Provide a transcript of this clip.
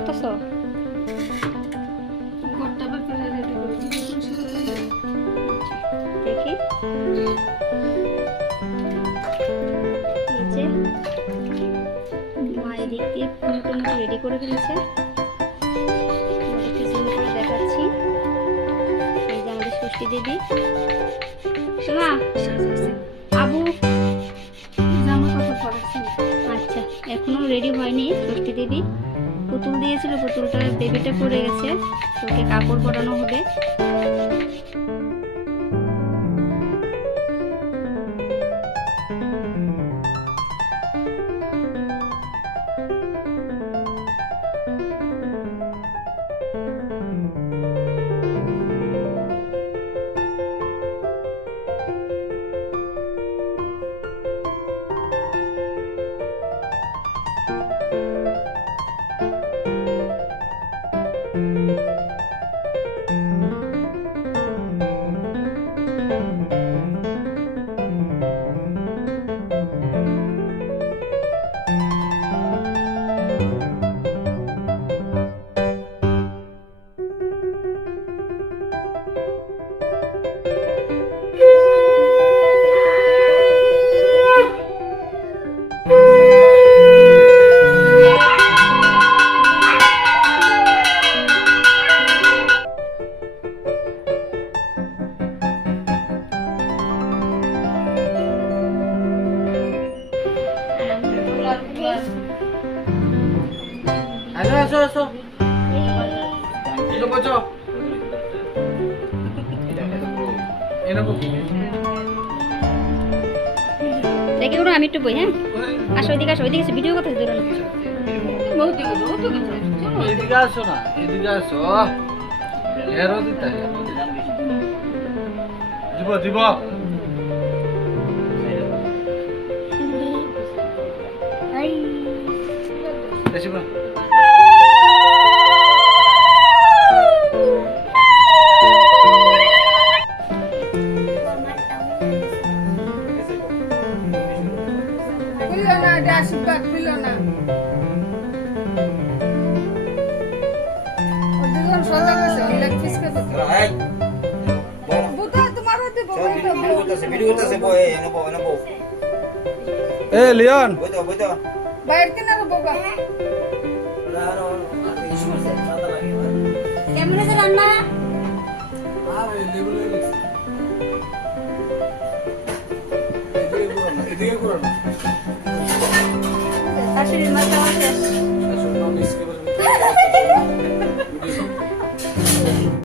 করতেছ? দেখি মায়ের দিক দিয়ে মোটামুটি রেডি করে ফেলেছে। দেখাচ্ছি, এই যে আমাদের ষষ্ঠী দেবী। মা, আবু জামা কাপড় পরাচ্ছে। আচ্ছা, এখনো রেডি হয়নি ষষ্ঠী দেবী। পুতুল দিয়েছিল, পুতুলটা বেবিটা পড়ে গেছে, ওকে কাপড় পরানো হবে। আসো এরকম করছো দেখে করো, আমি একটু বই। হ্যাঁ, আসো ওইদিকে, আসো ওইদিকে, ভিডিও কথা দূর না। এদিকে আসো না, এদিকে আসো। এরও দিতে দিব দিব বেশি না। আশীর্বাদ দিল না, সোজা গেছে লেগ পিস খেতে। বুটা তোমার হতে এ লিওন বাইরে কিনা বাবা কেমন আছে রান্না? শাশুড়ির মাথা শেষ।